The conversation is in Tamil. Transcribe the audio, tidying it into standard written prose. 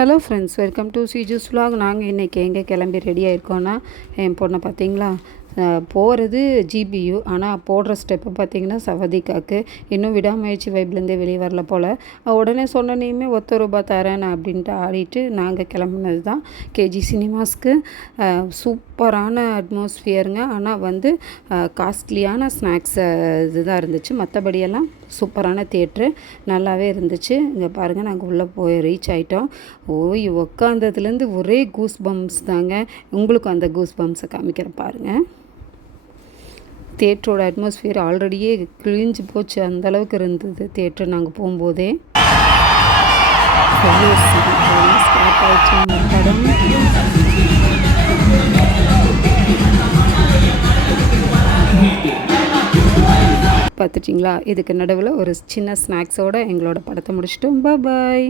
ஹலோ ஃப்ரெண்ட்ஸ், வெல்கம் டு ஸ்வீஜூஸ் vlog. நாங்கள் இன்றைக்கி எங்கே கிளம்பி ரெடி ஆகிருக்கோன்னா, என் பொண்ணை பார்த்தீங்களா, போகிறது ஜிபியு. ஆனால் போடுற ஸ்டெப்பு பார்த்திங்கன்னா சவதிக்காக்கு. இன்னும் விடாமுயற்சி வைப்லேருந்தே வெளியே வரல போல். உடனே சொன்னனையுமே ₹1 தரேன் அப்படின்ட்டு ஆடிட்டு நாங்கள் கிளம்புனது தான் கேஜி சினிமாஸ்க்கு. சூப்பரான அட்மாஸ்ஃபியருங்க. ஆனால் காஸ்ட்லியான ஸ்நாக்ஸ் இதுதான் இருந்துச்சு. மற்றபடியெல்லாம் சூப்பரான தியேட்ரு, நல்லாவே இருந்துச்சு. இங்கே பாருங்கள், நாங்கள் உள்ளே போய் ரீச் ஆகிட்டோம். உட்காந்ததுலேருந்து ஒரே கூஸ் பம்ப்ஸ் தாங்க. உங்களுக்கும் அந்த கூஸ் பம்ப்ஸை காமிக்கிறேன் பாருங்கள். தியேட்டரோட அட்மாஸ்ஃபியர் ஆல்ரெடியே கிழிஞ்சு போச்சு, அந்தளவுக்கு இருந்தது தியேட்டர் நாங்கள் போகும்போதே. ஸ்டார்ட் ஆயிடுச்சு படம். பார்த்துட்டிங்களா? இதுக்கு நடுவில் ஒரு சின்ன ஸ்நாக்ஸோடு எங்களோட படத்தை முடிச்சிட்டோம். பாய்.